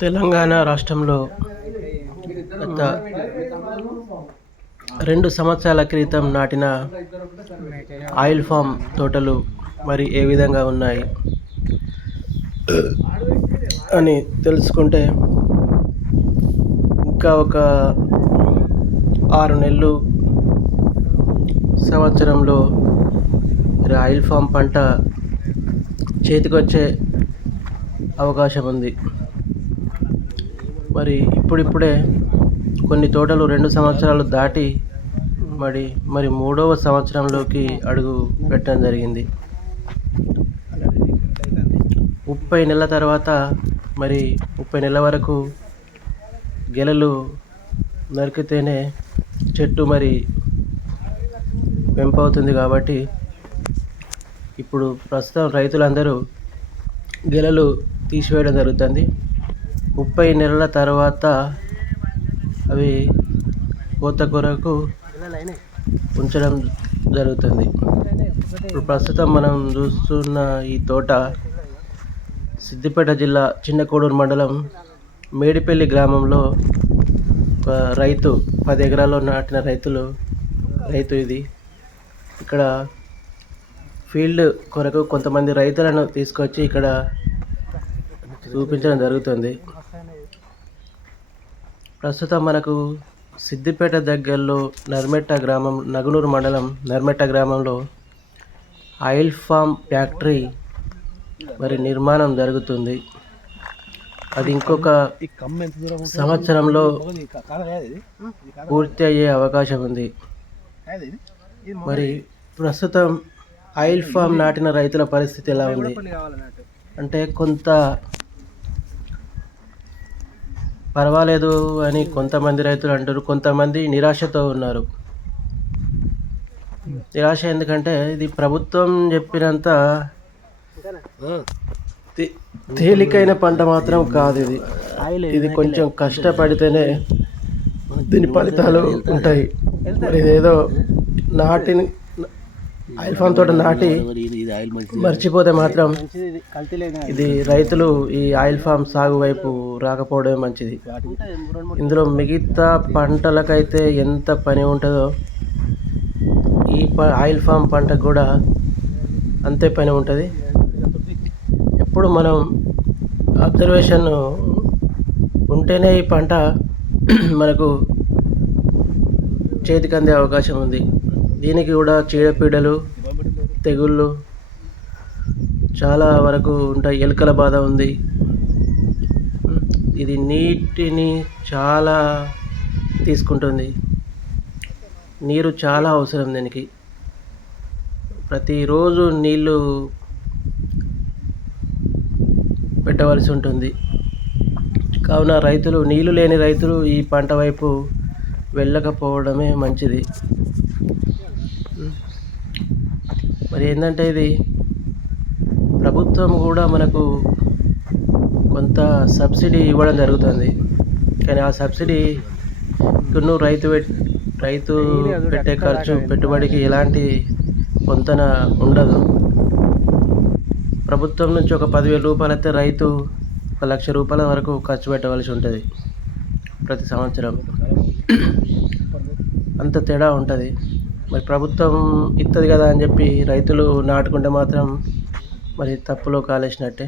తెలంగాణ రాష్ట్రంలో గత రెండు సంవత్సరాల క్రితం నాటిన ఆయిల్ ఫామ్ తోటలు మరి ఏ విధంగా ఉన్నాయి అని తెలుసుకుంటే ఇంకా ఒక ఆరు నెలలు సంవత్సరంలో ఆయిల్ ఫామ్ పంట చేతికొచ్చే అవకాశం ఉంది. మరి ఇప్పుడిప్పుడే కొన్ని తోటలు రెండు సంవత్సరాలు దాటి మరి మరి మూడవ సంవత్సరంలోకి అడుగు పెట్టడం జరిగింది. ముప్పై నెలల తర్వాత మరి ముప్పై నెలల వరకు గెలలు నరికితేనే చెట్టు మరి పెంపవుతుంది కాబట్టి ఇప్పుడు ప్రస్తుతం రైతులందరూ గెలలు తీసివేయడం జరుగుతుంది. ముప్పై నెలల తర్వాత అవి కోత కొరకు ఉంచడం జరుగుతుంది. ఇప్పుడు ప్రస్తుతం మనం చూస్తున్న ఈ తోట సిద్దిపేట జిల్లా చిన్నకోడూరు మండలం మేడిపల్లి గ్రామంలో ఒక రైతు పది ఎకరాల్లో నాటిన రైతులు రైతు ఇది. ఇక్కడ ఫీల్డ్ కొరకు కొంతమంది రైతులను తీసుకొచ్చి ఇక్కడ చూపించడం జరుగుతుంది. ప్రస్తుతం మనకు సిద్దిపేట దగ్గరలో నర్మెట్ట గ్రామం నగునూరు మండలం నర్మెట్ట గ్రామంలో ఆయిల్ ఫామ్ ఫ్యాక్టరీ మరి నిర్మాణం జరుగుతుంది. అది ఇంకొక సంవత్సరంలో పూర్తి అయ్యే అవకాశం ఉంది. మరి ప్రస్తుతం ఆయిల్ ఫామ్ నాటిన రైతుల పరిస్థితి ఎలా ఉంది? అంటే కొంత పర్వాలేదు అని కొంతమంది రైతులు అంటారు. కొంతమంది నిరాశతో ఉన్నారు. నిరాశ ఎందుకంటే ఇది ప్రభుత్వం చెప్పినంత తేలికైన పంట మాత్రం కాదు ఇది. ఇది కొంచెం కష్టపడితేనే దీని ఫలితాలు ఉంటాయి. మరి ఇదేదో నాటిని ఆయిల్ ఫామ్ తోట నాటి మర్చిపోతే మాత్రం ఇది రైతులు ఈ ఆయిల్ ఫామ్ సాగు వైపు రాకపోవడమే మంచిది. ఇందులో మిగతా పంటలకైతే ఎంత పని ఉంటుందో ఈ ఆయిల్ ఫామ్ పంటకు కూడా అంతే పని ఉంటుంది. ఎప్పుడు మనం అబ్జర్వేషన్ ఉంటేనే ఈ పంట మనకు చేతికి అందే అవకాశం ఉంది. దీనికి కూడా చీడపీడలు తెగుళ్ళు చాలా వరకు ఉంటాయి. ఎలుకల బాధ ఉంది. ఇది నీటిని చాలా తీసుకుంటుంది. నీరు చాలా అవసరం దీనికి. ప్రతిరోజు నీళ్ళు పెట్టవలసి ఉంటుంది. కావున రైతులు నీళ్ళు లేని రైతులు ఈ పంట వైపు వెళ్ళకపోవడమే మంచిది. మరి ఏంటంటే ఇది? ప్రభుత్వం కూడా మనకు కొంత సబ్సిడీ ఇవ్వడం జరుగుతుంది. కానీ ఆ సబ్సిడీ నువ్వు రైతు రైతు పెట్టే ఖర్చు పెట్టుబడికి ఎలాంటి పొంతన ఉండదు. ప్రభుత్వం నుంచి ఒక పదివేల రూపాయలు అయితే రైతు ఒక లక్ష రూపాయల వరకు ఖర్చు పెట్టవలసి ఉంటుంది ప్రతి సంవత్సరం. అంత తేడా ఉంటుంది. మరి ప్రభుత్వం ఇస్తుంది కదా అని చెప్పి రైతులు నాటుకుంటే మాత్రం మరి తప్పులో కాలేసినట్టే.